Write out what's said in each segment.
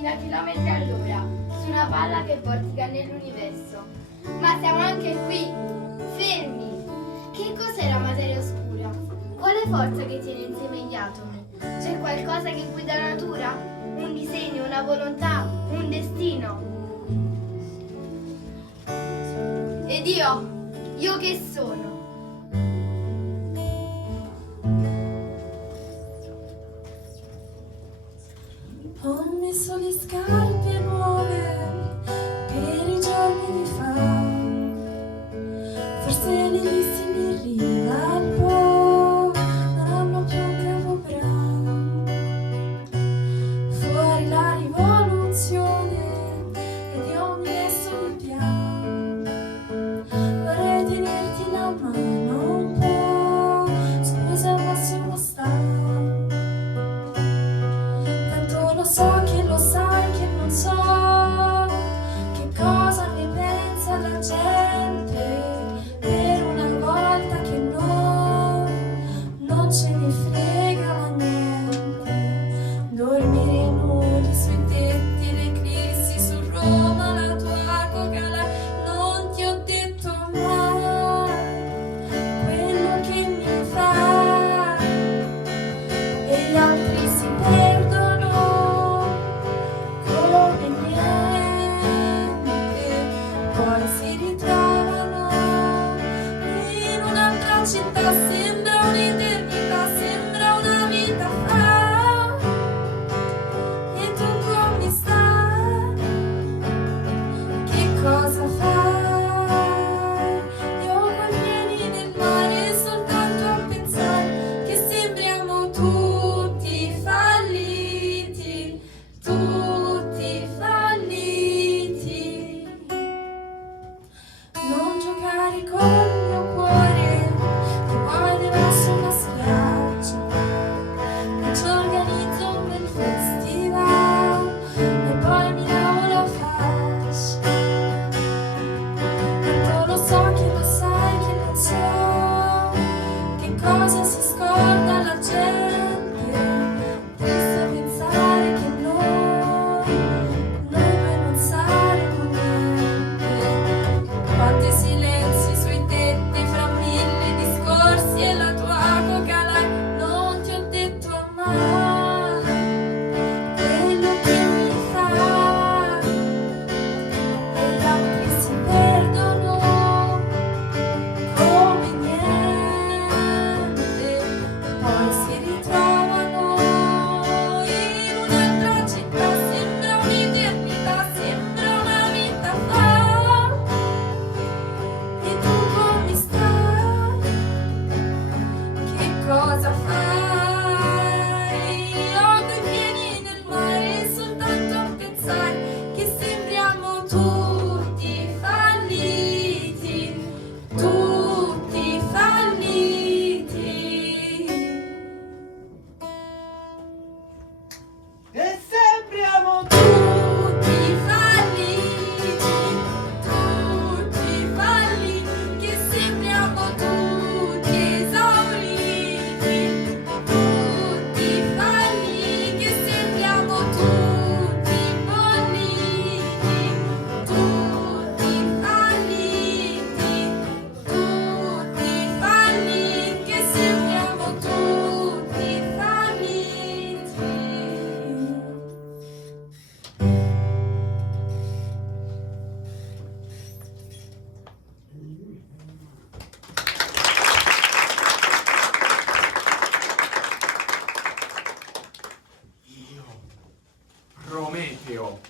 2000 km all'ora su una palla che vortica nell'universo. Ma siamo anche qui, fermi. Che cos'è la materia oscura? Quale forza che tiene insieme gli atomi? C'è qualcosa che guida la natura? Un disegno, una volontà, un destino? Ed io che sono? Ho messo le scarpe nuove per i giorni di fa. Forse le visti in riva al Po non hanno più un capo bravo. Fuori la rivoluzione ed io mi messo nel piano. Vorrei tenerti la mano un po', scusa ma sono stanco. Lo so che lo sai che non so che cosa ne pensa la gente. Per una volta che non ce ne frega niente. Dormire nudi sui tetti, l'eclissi su Roma, la tua Coca-Cola. Non ti ho detto mai quello che mi fa e gli altri si perdono come niente, poi si ritrovano in un'altra città. Sembra un'eternità, sembra una vita fa. E tu come stai? Che cosa fai? Io coi piedi nel mare soltanto a pensare che sembriamo tutti falliti, tutti falliti. Non giocare col mio cuore, che poi devo su una spiaggia, e ci organizzo un bel festival e poi mi lavo la faccia. Tanto lo so che lo sai che non so che cosa si scorda la gente. Triste pensare che noi due non saremo niente. Quanti silenzi sui tetti fra mille discorsi e la tua Coca-Cola. Non ti ho detto mai quello che mi fa e gli altri si perdono come niente, poi si ritrovano in un'altra città. Sembra un'eternità, sembra una vita fa. E tu come stai? Che cosa fai? Io coi piedi nel mare soltanto a pensare che sembriamo tutti falliti, tutti falliti. E sembriamo Tutti falliti, tutti falliti, che sembriamo tutti esauriti. Tutti falliti, che sembriamo tutti bolliti. Tutti falliti, tutti falliti, che sembriamo tutti falliti. Io, Prometeo,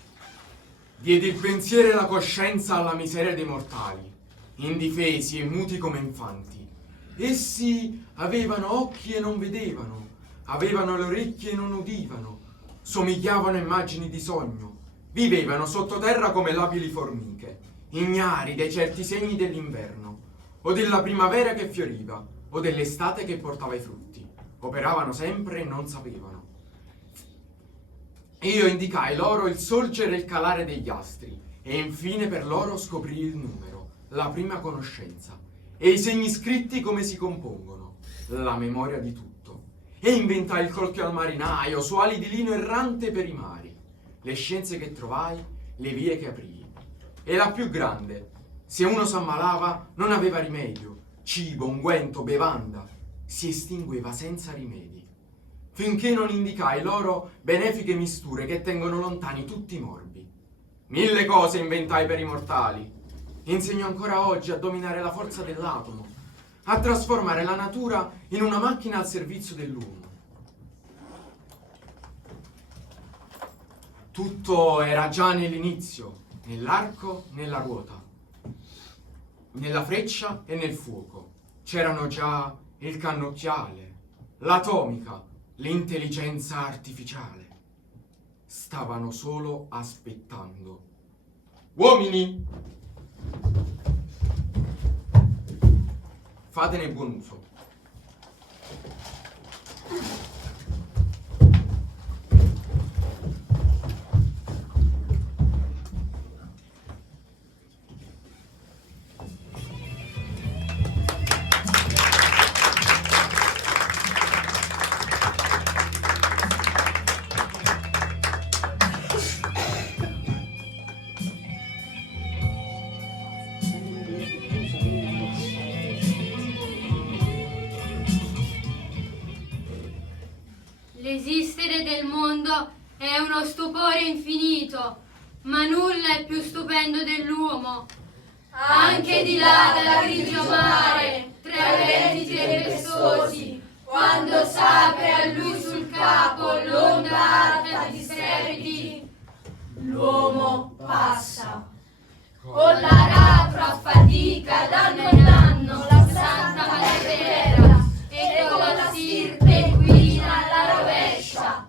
diedi il pensiero e la coscienza alla miseria dei mortali, indifesi e muti come infanti. Essi avevano occhi e non vedevano, avevano le orecchie e non udivano, somigliavano a immagini di sogno, vivevano sottoterra come labili formiche, ignari dei certi segni dell'inverno, o della primavera che fioriva, o dell'estate che portava i frutti. Operavano sempre e non sapevano. Io indicai loro il sorgere e il calare degli astri, e infine per loro scoprii il numero, la prima conoscenza, e i segni scritti come si compongono, la memoria di tutto. E inventai il colchio al marinaio, su ali di lino errante per i mari. le scienze che trovai, le vie che aprii. E la più grande, se uno s'ammalava non aveva rimedio, cibo, unguento, bevanda, si estingueva senza rimedi, finché non indicai loro benefiche misture che tengono lontani tutti i morbi. 1000 cose inventai per i mortali. Insegno ancora oggi a dominare la forza dell'atomo, a trasformare la natura in una macchina al servizio dell'uomo. Tutto era già nell'inizio, nell'arco, nella ruota, nella freccia e nel fuoco. C'erano già il cannocchiale, l'atomica, l'intelligenza artificiale. Stavano solo aspettando. Uomini! Fatene buon uso. L'esistere del mondo è uno stupore infinito, ma nulla è più stupendo dell'uomo. Anche di là dal grigio mare, tra venti tempestosi, quando s'apre a lui sul capo l'onda alta di strepiti, l'uomo passa. Con l'aratro a fatica, d'anno in anno, la santa madrepera, e con la stirpe guida alla rovescia.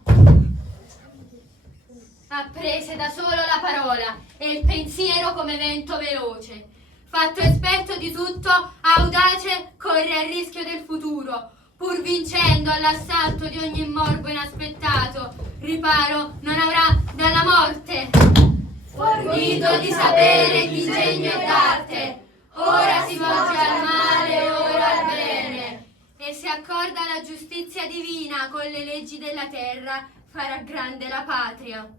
Apprese da solo la parola e il pensiero come vento veloce. Fatto esperto di tutto, audace, corre al rischio del futuro, pur vincendo all'assalto di ogni morbo inaspettato. Riparo non avrà dalla morte. Fornito di sapere, di ingegno e d'arte, ora si volge al male, ora al bene, e si accorda la giustizia divina con le leggi della terra, farà grande la patria.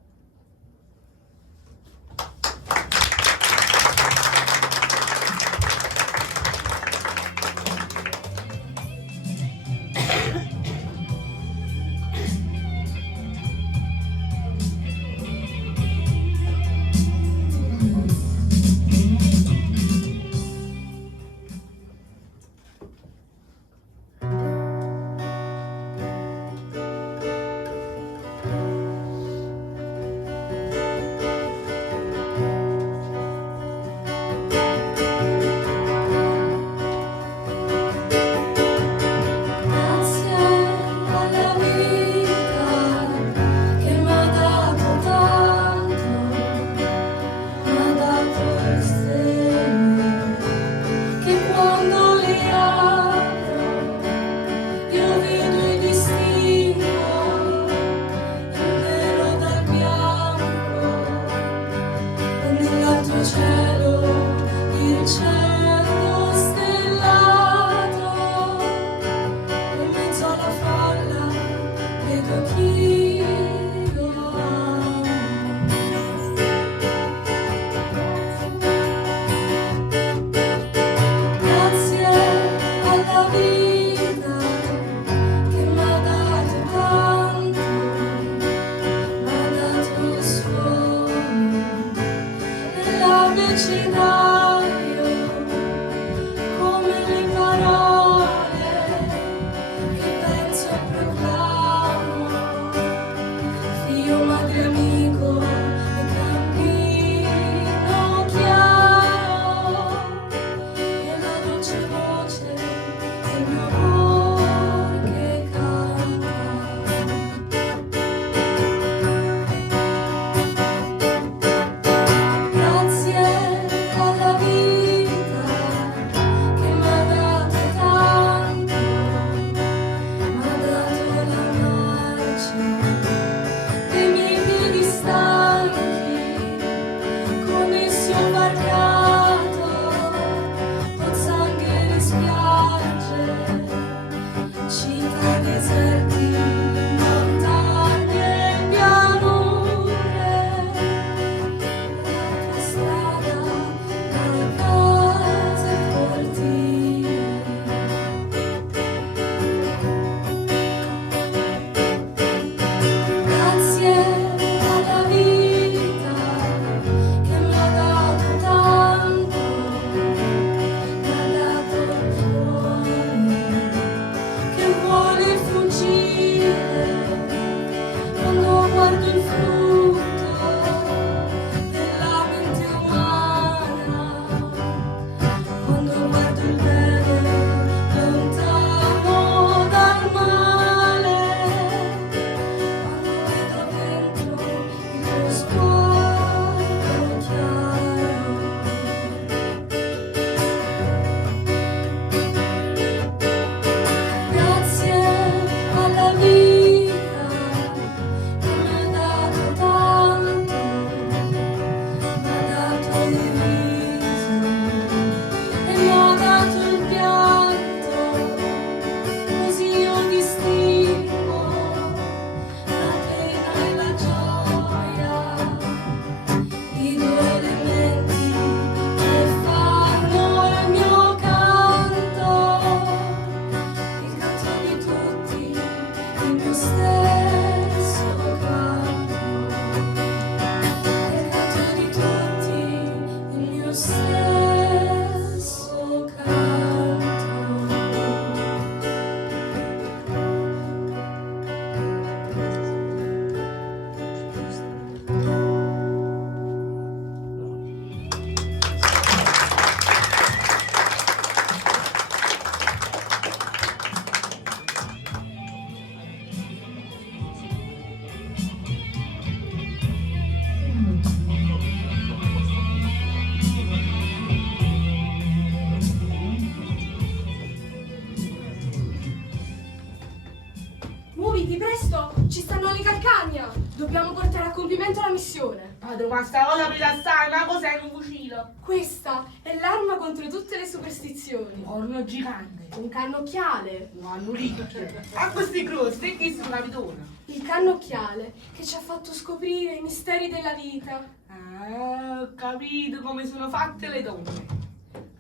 Muoviti, presto! Ci stanno alle calcagna! Dobbiamo portare a compimento la missione. Padre, ma sta cosa per assai, ma cos'è un fucile? Questa è l'arma contro tutte le superstizioni. Un corno gigante. Un cannocchiale. Un anno ricchio. A questi grossi, e chi sono una vitona? Il cannocchiale che ci ha fatto scoprire i misteri della vita. Ah, ho capito come sono fatte le donne.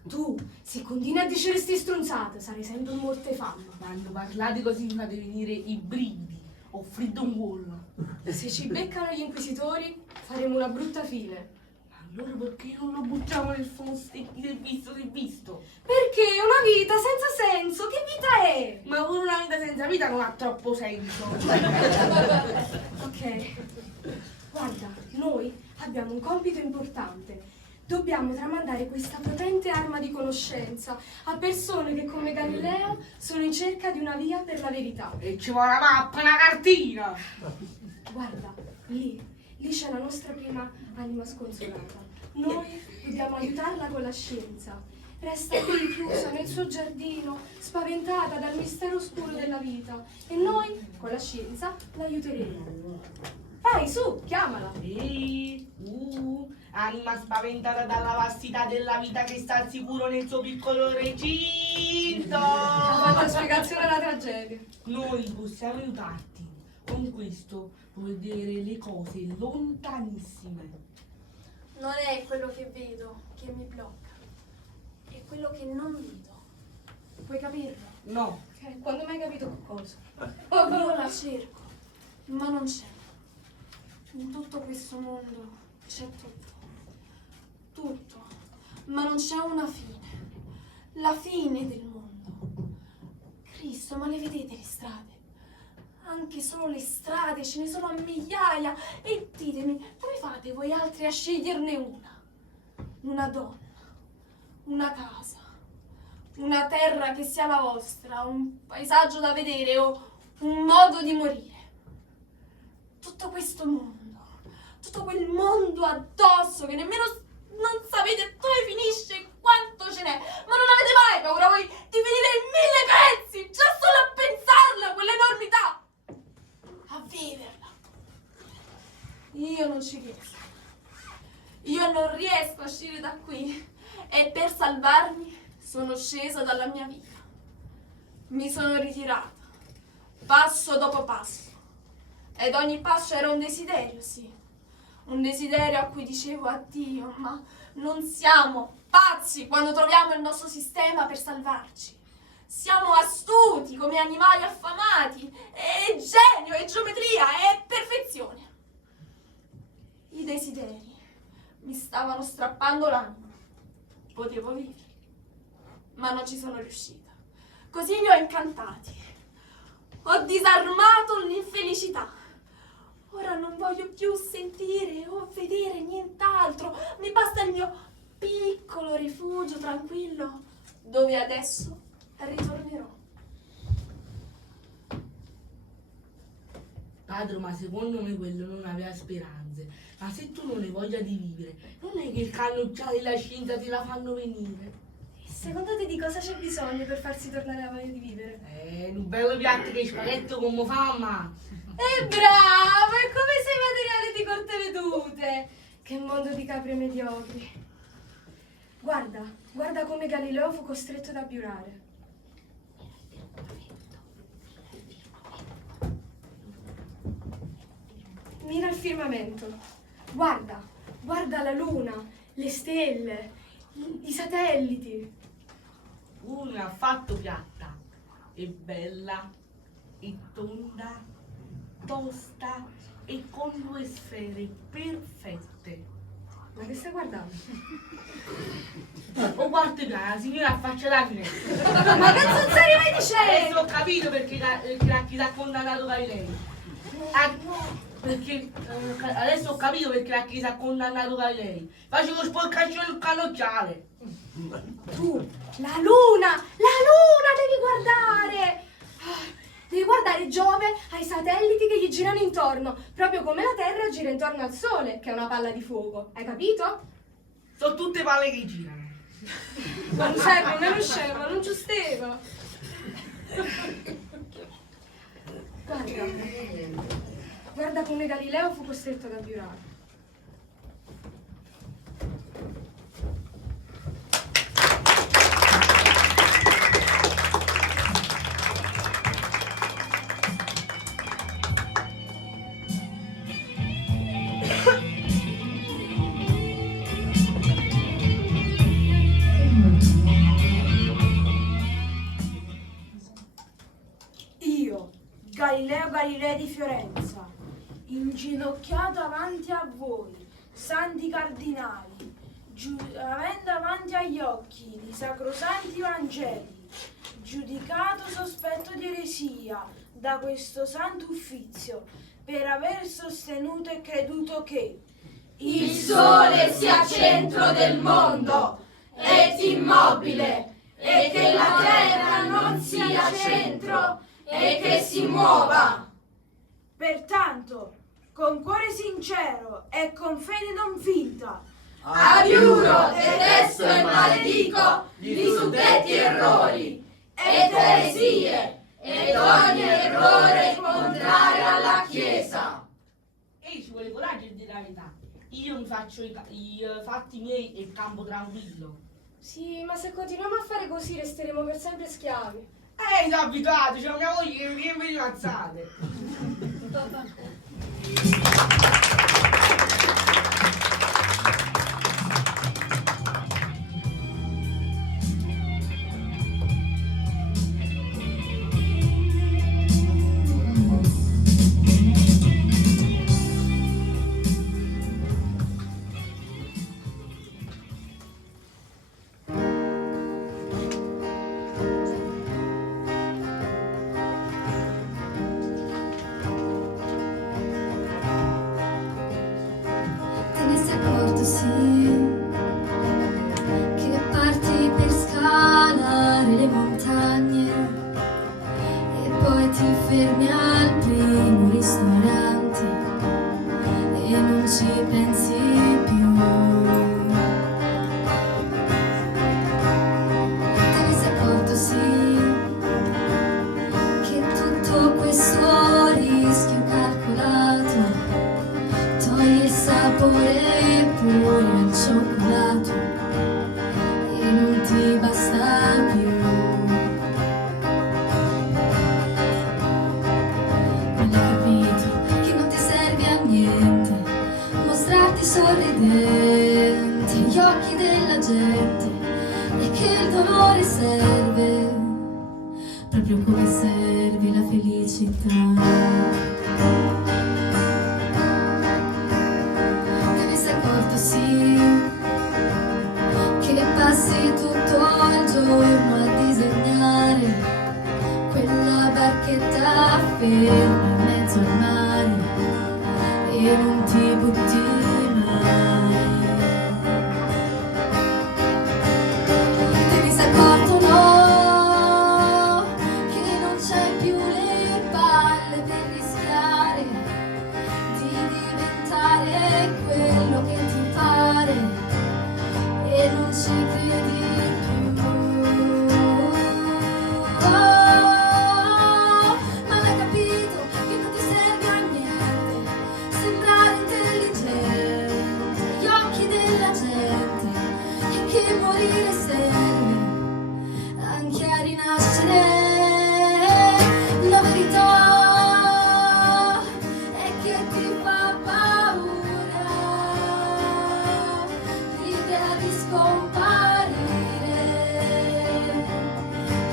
Tu, se continui a dicere sti stronzate, sarai sempre un mortefamma. Quando parlate così mi fate venire i brividi. Ho freddo un pollo. Se ci beccano gli inquisitori, faremo una brutta fine. Allora perché non lo buttiamo nel fossetto del visto? Perché una vita senza senso, che vita è? Ma pure una vita senza vita non ha troppo senso. Ok, guarda, noi abbiamo un compito importante. Dobbiamo tramandare questa potente arma di conoscenza a persone che come Galileo sono in cerca di una via per la verità. E ci vuole una mappa, una cartina. Guarda, lì c'è la nostra prima anima sconsolata. Noi dobbiamo aiutarla con la scienza. Resta qui chiusa nel suo giardino, spaventata dal mistero oscuro della vita. E noi, con la scienza, l'aiuteremo. Vai, su, chiamala! Ehi, anima spaventata dalla vastità della vita che sta al sicuro nel suo piccolo recinto. Ha fatto spiegazione alla tragedia. Noi possiamo aiutarti. Con questo puoi vedere le cose lontanissime. Non è quello che vedo che mi blocca, è quello che non vedo. Puoi capirlo? No. Ok, quando mai hai capito cosa? Io la cerco, ma non c'è. In tutto questo mondo c'è tutto. Tutto. Ma non c'è una fine. La fine del mondo. Cristo, ma le vedete le strade? Anche solo le strade, ce ne sono a migliaia. E ditemi, come fate voi altri a sceglierne una? Una donna, una casa, una terra che sia la vostra, un paesaggio da vedere o un modo di morire. Tutto questo mondo, tutto quel mondo addosso che nemmeno non sapete dove finisce e quanto ce n'è. Ma non avete mai paura voi di finire in 1000 pezzi, già solo a pensarla, quell'enormità? A viverla. Io non ci riesco. Io non riesco a uscire da qui e per salvarmi sono scesa dalla mia vita. Mi sono ritirata, passo dopo passo. Ed ogni passo era un desiderio, sì. Un desiderio a cui dicevo addio, ma non siamo pazzi quando troviamo il nostro sistema per salvarci. Siamo astuti come animali affamati, e genio, e geometria, e perfezione. I desideri mi stavano strappando l'anima. Potevo vivere, ma non ci sono riuscita. Così li ho incantati. Ho disarmato l'infelicità. Ora non voglio più sentire o vedere nient'altro. Mi basta il mio piccolo rifugio tranquillo, dove adesso ritornerò. Padre, ma secondo me quello non aveva speranze. Ma se tu non hai voglia di vivere, non è che il cannocciale e la scienza te la fanno venire. Secondo te di cosa c'è bisogno per farsi tornare la voglia di vivere? Un bello piatto che spaghetto come fa, mamma. Bravo! E come sei materiale di corte vedute? Che mondo di capre mediocri. Guarda come Galileo fu costretto ad abiurare. Mira il firmamento. Guarda la luna, le stelle, i satelliti. Uno è affatto piatta, è bella, è tonda, tosta e con due sfere perfette. Ma che stai guardando? O quarto piano, la signora affaccia la finestra. Ma che zozzeria vai Adesso dicendo? ho capito perché chi l'ha condannato Galilei. Adesso ho capito perché la Chiesa ha condannato Galilei. Facevo sporcaccio il cannocciale. Tu, la luna devi guardare! Devi guardare Giove ai satelliti che gli girano intorno, proprio come la Terra gira intorno al Sole, che è una palla di fuoco. Hai capito? Sono tutte palle che girano. Non serve, non è lo scemo, non giusteva. Guarda come Galileo fu costretto ad abiurare. Io, Galileo Galilei di Fiorenza, inginocchiato avanti a voi, santi cardinali, avendo avanti agli occhi i sacrosanti Vangeli, giudicato sospetto di eresia da questo santo uffizio, per aver sostenuto e creduto che Il sole sia centro del mondo ed immobile, e che la terra non sia centro e che si muova. pertanto, con cuore sincero e con fede non finta, Abiuro, detesto e maledico gli suddetti errori ed eresie ed ogni errore contrario alla Chiesa. E ci vuole coraggio di dire la verità. Io mi faccio i fatti miei e campo tranquillo. Sì, ma se continuiamo a fare così resteremo per sempre schiavi. Sei abituato, c'è mia moglie che mi riempie di mazzate. Te ne sei accorto, sì, che parti per scalare le montagne e poi ti fermi al primo ristorante e non ci pensi più. Te ne sei accorto, sì, che tutto questo rischio calcolato toglie il sapore pure al cioccolato e non ti basta più. Non hai capito che non ti serve a niente mostrarti sorridente agli occhi della gente e che il dolore serve proprio come serve la felicità. Te ne sei accorto, sì, che passi tutto il giorno a disegnare quella barchetta ferma in mezzo al mare non ti butti mai. Te mi sei accorto, no, che non c'è più le palle per rischiare di diventare quello che ti pare e non ci credi più. Ma l'hai capito che non ti serve a niente sembrare intelligente agli occhi della gente e che morire serve anche a rinascere. La verità è che ti fa paura l'idea di scomparire,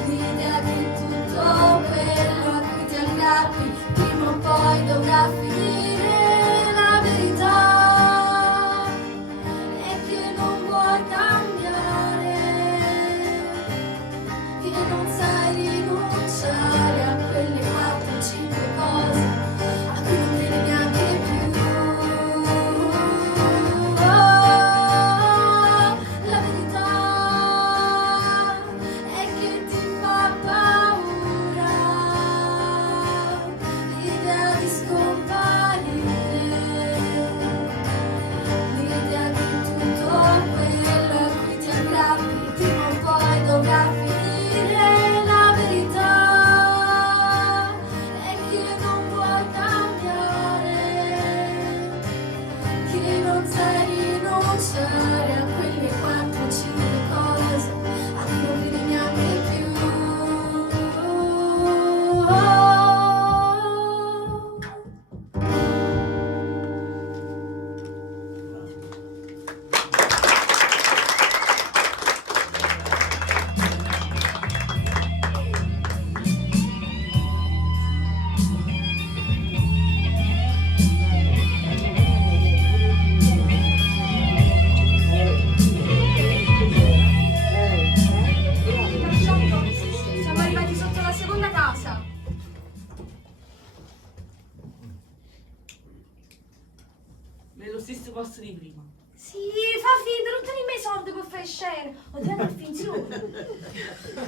l'idea che tutto quello a cui ti aggrappi prima o poi dovrà finire. La verità è che non vuoi cambiare, che non sai rinunciare a quelle 4-5 cose a cui non credi neanche più. La verità è che ti fa paura l'idea di scomparire, l'idea che tutto quello a cui ti aggrappi prima o poi dovrà finire. La verità è che non vuoi cambiare, che non sai rinunciare a quelle 4-5 cose a cui non credi neanche più. Siamo arrivati sotto la seconda casa. Nello stesso posto di prima. Sì, fa finta, non tenere i soldi per fare scene. Odiate la finzione.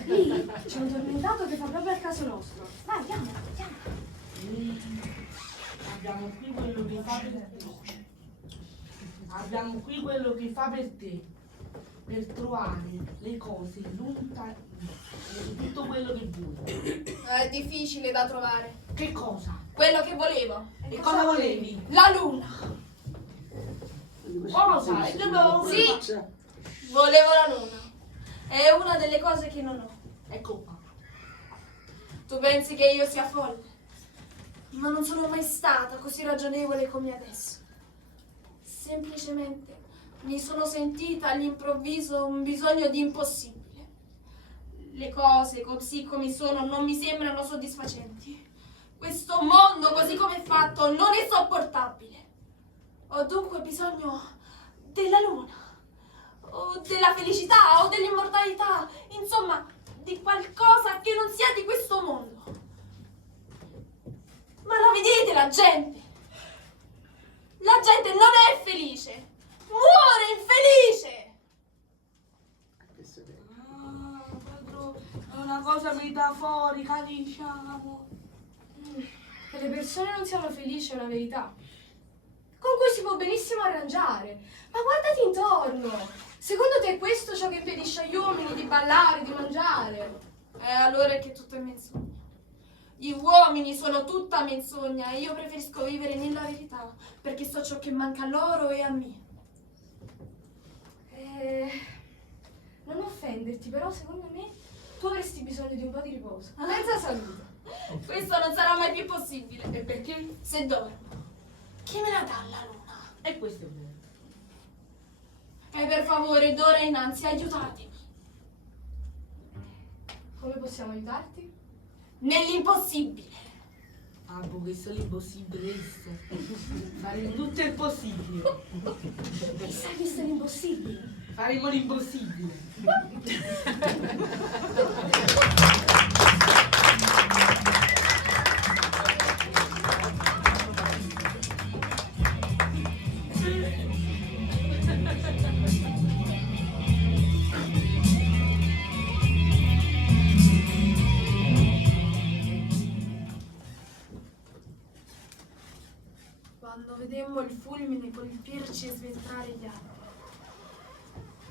Lì c'è un tormentato che fa proprio al caso nostro. Vai, chiamala, chiamala. Abbiamo qui quello che fa per te. Abbiamo qui quello che fa per te. Per trovare le cose lontane di tutto quello che vuoi. È difficile da trovare. Che cosa? Quello che volevo. E cosa volevi? La luna. Cosa? E dove Sì, volevo la luna. È una delle cose che non ho. Ecco qua. Tu pensi che io sia folle? Ma non sono mai stata così ragionevole come adesso. Semplicemente mi sono sentita all'improvviso un bisogno di impossibile. Le cose così come sono non mi sembrano soddisfacenti. Questo mondo così come è fatto non è sopportabile. Ho dunque bisogno della luna, o della felicità, o dell'immortalità, insomma, di qualcosa che non sia di questo mondo. Ma la vedete la gente? La gente non è felice, muore infelice. Ah, Pedro, è una cosa metaforica, diciamo. Che le persone non siano felici è una verità, con cui si può benissimo arrangiare. Ma guardati intorno. Secondo te è questo ciò che impedisce agli uomini di ballare, di mangiare? Allora è che tutto è menzogna. Gli uomini sono tutta menzogna e io preferisco vivere nella verità, perché so ciò che manca a loro e a me. Non offenderti, però secondo me tu avresti bisogno di un po' di riposo. Senza salute. Questo non sarà mai più possibile. E perché? Se dormo, chi me la dà la luna? E questo è vero. E per favore, d'ora innanzi, aiutatemi. Come possiamo aiutarti? Nell'impossibile. Ah, questo è l'impossibile, questo. Faremo tutto il possibile. E sai, questo è l'impossibile. Faremo l'impossibile. di colpirci e sventrare gli altri.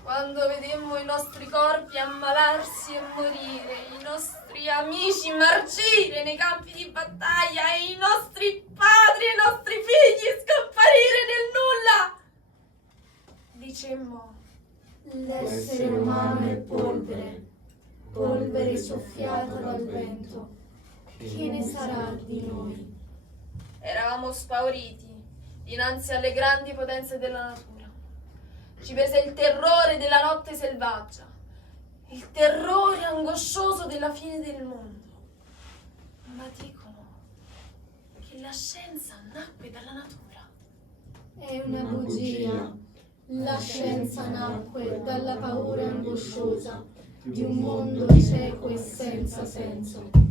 Quando vedemmo i nostri corpi ammalarsi e morire, i nostri amici marcire nei campi di battaglia e i nostri padri e i nostri figli scomparire nel nulla, dicemmo: l'essere umano è polvere, polvere soffiata dal vento. Che ne sarà di noi? Eravamo spauriti dinanzi alle grandi potenze della natura. Ci prese il terrore della notte selvaggia, il terrore angoscioso della fine del mondo. Ma dicono che la scienza nacque dalla natura. È una bugia. La scienza nacque dalla paura angosciosa di un mondo cieco e senza senso.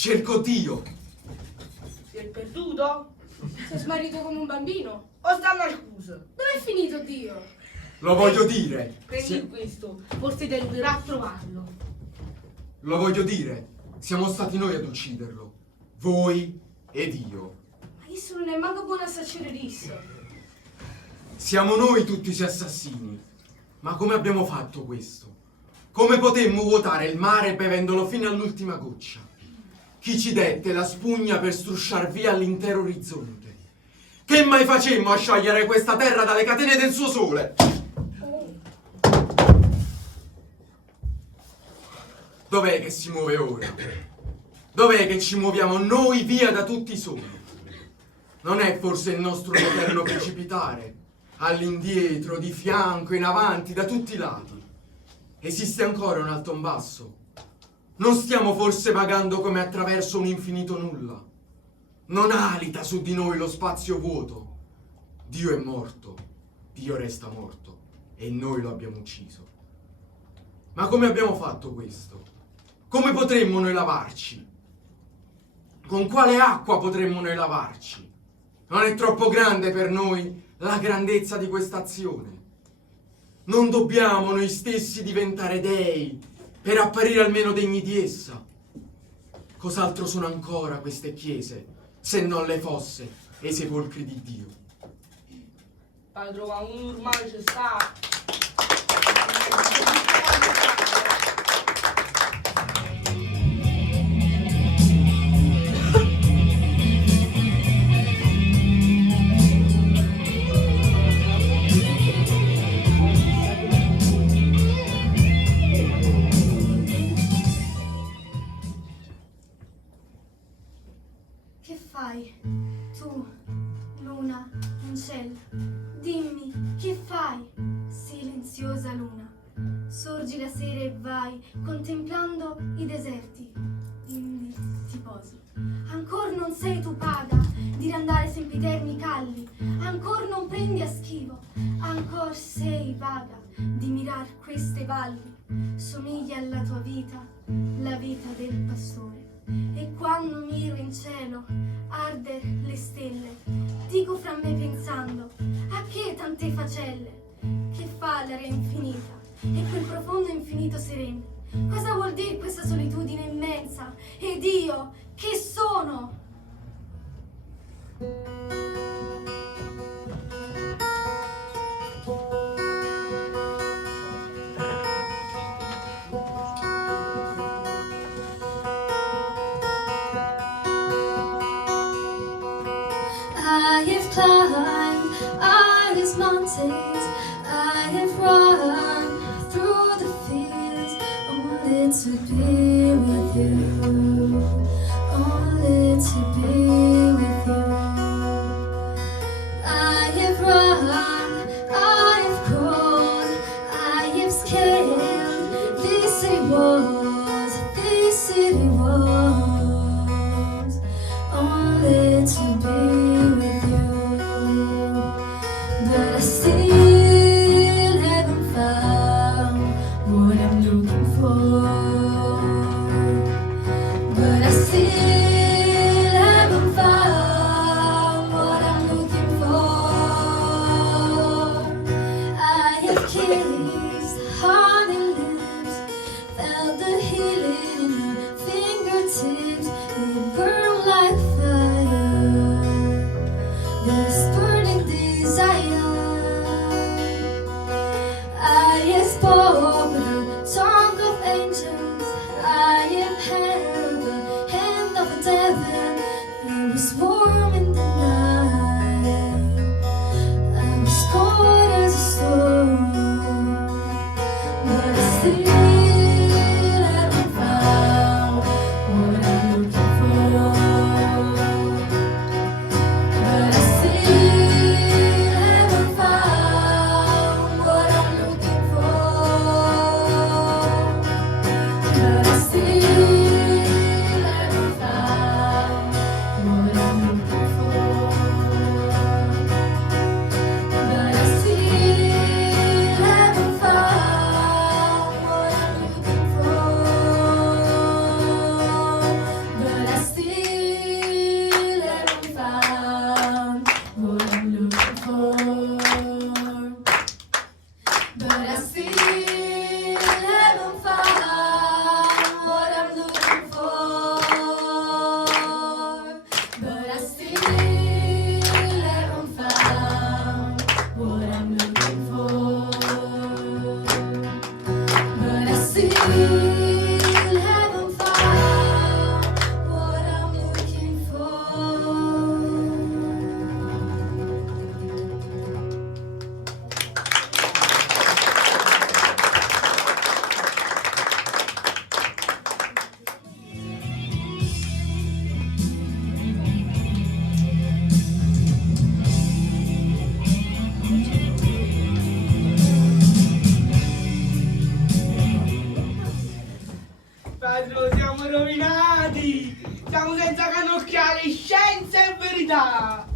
Cerco Dio! Si è perduto? Si è smarrito come un bambino. O stanno al chiuso? Dove è finito Dio? Lo voglio dire! Prendi questo, forse ti aiuterà a trovarlo. Lo voglio dire! Siamo stati noi ad ucciderlo. Voi ed io. Ma isso non è manco buono a sapere disso. Siamo noi tutti gli assassini. Ma come abbiamo fatto questo? Come potemmo vuotare il mare bevendolo fino all'ultima goccia? Chi ci dette la spugna per strusciar via l'intero orizzonte? Che mai facemmo a sciogliere questa terra dalle catene del suo sole? Dov'è che si muove ora? Dov'è che ci muoviamo noi via da tutti i soli? Non è forse il nostro eterno precipitare? All'indietro, di fianco, in avanti, da tutti i lati. Esiste ancora un alto in basso? Non stiamo forse vagando come attraverso un infinito nulla? Non alita su di noi lo spazio vuoto? Dio è morto, Dio resta morto e noi lo abbiamo ucciso. Ma come abbiamo fatto questo? Come potremmo noi lavarci? Con quale acqua potremmo noi lavarci? Non è troppo grande per noi la grandezza di questa azione? Non dobbiamo noi stessi diventare dei per apparire almeno degni di essa? Cos'altro sono ancora queste chiese se non le fosse e i sepolcri di Dio? Padre, ma uno ormai ci sta. Che fai? Tu, luna, in cielo, dimmi, che fai? Silenziosa luna, sorgi la sera e vai contemplando i deserti. Indi ti posi. Ancor non sei tu paga di randare sempiterni calli, ancor non prendi a schivo, ancor sei vaga di mirar queste valli. Somiglia alla tua vita, la vita del pastore. E quando miro in cielo arder le stelle, dico fra me pensando, a che tante facelle? Che fa l'area infinita e quel profondo infinito sereno? Cosa vuol dire questa solitudine immensa? Ed io, che sono? I have climbed highest mountains, I have run through the fields, only to be with you, only to be with you. I have run, I have crawled, I have scaled these city walls, only to be. But I still haven't found what I'm looking for. But I still haven't found what I'm looking for. I have kissed honey lips, felt the healing in your fingertips. It burned like fire. This burning desire. I spoke with the tongue of angels. Still haven't found what I'm looking for. Padre, siamo rovinati! Siamo senza cannocchiale, scienza e verità!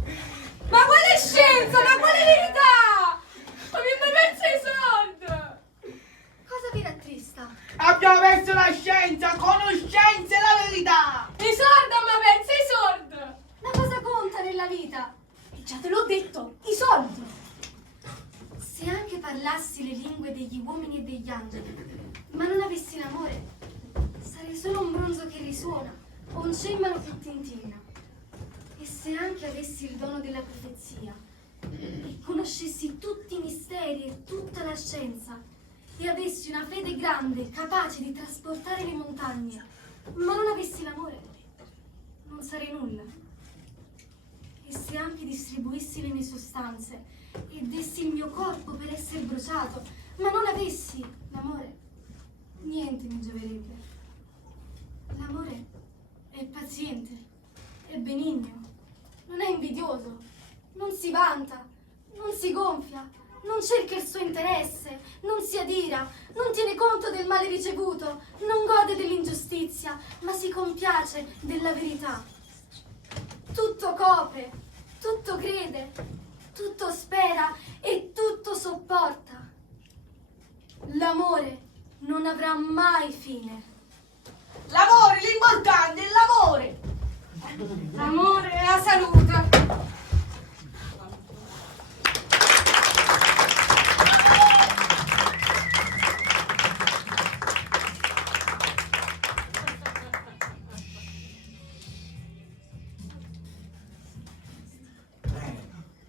Ma quale scienza? Ma quale verità? Ma mi hanno perso i soldi! Cosa vi rattrista? Abbiamo perso la scienza, conoscenza e la verità! I soldi hanno perso i soldi! Ma cosa conta nella vita? E già te l'ho detto, i soldi! Se anche parlassi le lingue degli uomini e degli angeli, ma non avessi l'amore, sarei solo un bronzo che risuona o un cembalo che tintinna. E se anche avessi il dono della profezia e conoscessi tutti i misteri e tutta la scienza e avessi una fede grande capace di trasportare le montagne, ma non avessi l'amore, non sarei nulla. E se anche distribuissi le mie sostanze e dessi il mio corpo per essere bruciato, ma non avessi l'amore, niente mi gioverebbe. L'amore è paziente, è benigno, non è invidioso, non si vanta, non si gonfia, non cerca il suo interesse, non si adira, non tiene conto del male ricevuto, non gode dell'ingiustizia, ma si compiace della verità. Tutto copre, tutto crede, tutto spera e tutto sopporta. L'amore non avrà mai fine. L'amore, l'importante è l'amore! L'amore e la salute!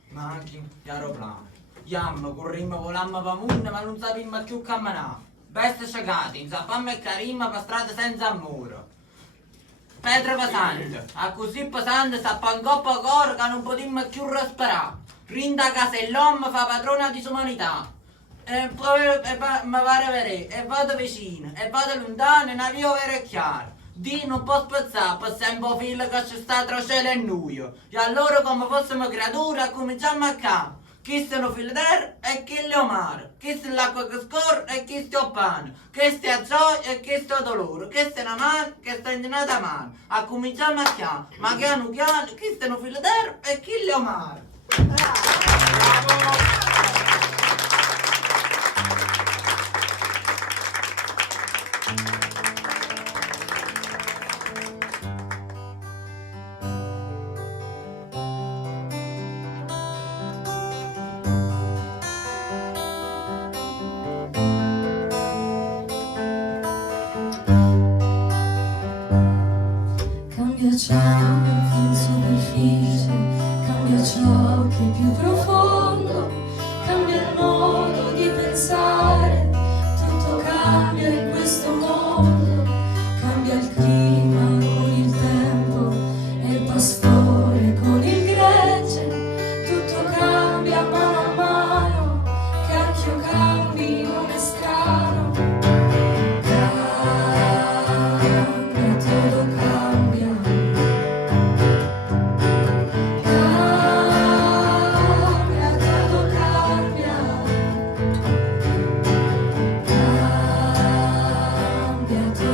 Macchine e aeroplani. Iammo, corrimmo, volammo pa' munne, ma non sapimmo più camminare. Bestie sciacate, inzappammo e carimmo per strada senza amore. Pietre pesanti, a così pesante s'appangò a coro che non potemmo più respirare. Rinda casa e l'uomo fa padrona di umanità. E poi mi pare vero, e vado vicino, e vado lontano, e una via vera e chiara. Dio non può spezzare per sempre un figlio che ci sta tra cielo e nuio. E allora come fossimo creature cominciamo a cantare. Chi sono figli d'erba e chi è mare. Chi è l'acqua che scorre e chi sta il pane. Chi sta gioia e chi sta dolore. Chi sta una mano che sta ingenata mano. A cominciamo a chiamare. Ma piano piano chi sono figli d'erba e chi è mare. Cambia ciò che è in superficie, cambia ciò che è più profondo, cambia il modo di pensare, tutto cambia in questo mondo, cambia il clima con il tempo e il pastore con il gregge, tutto cambia mano a mano, cacchio cambi, non è strano. Cambia, tutto cambia. Cambia, tutto cambia. Cambia, tutto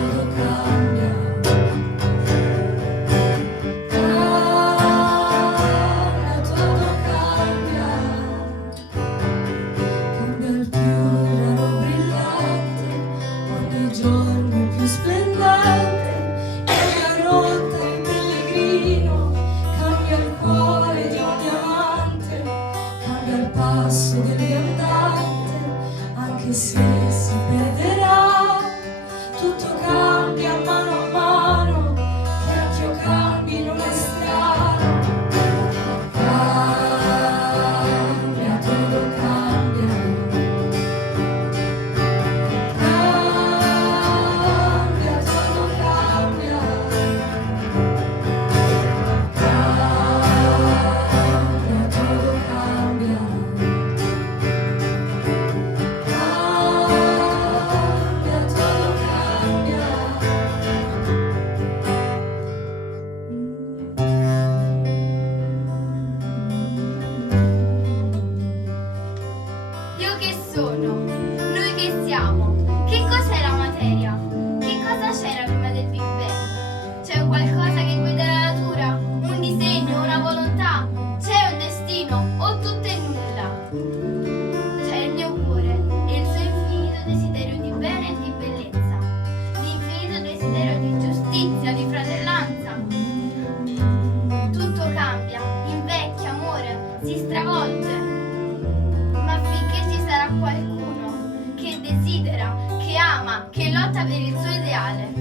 lotta per il suo ideale.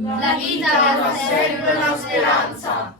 La vita avrà sempre una speranza.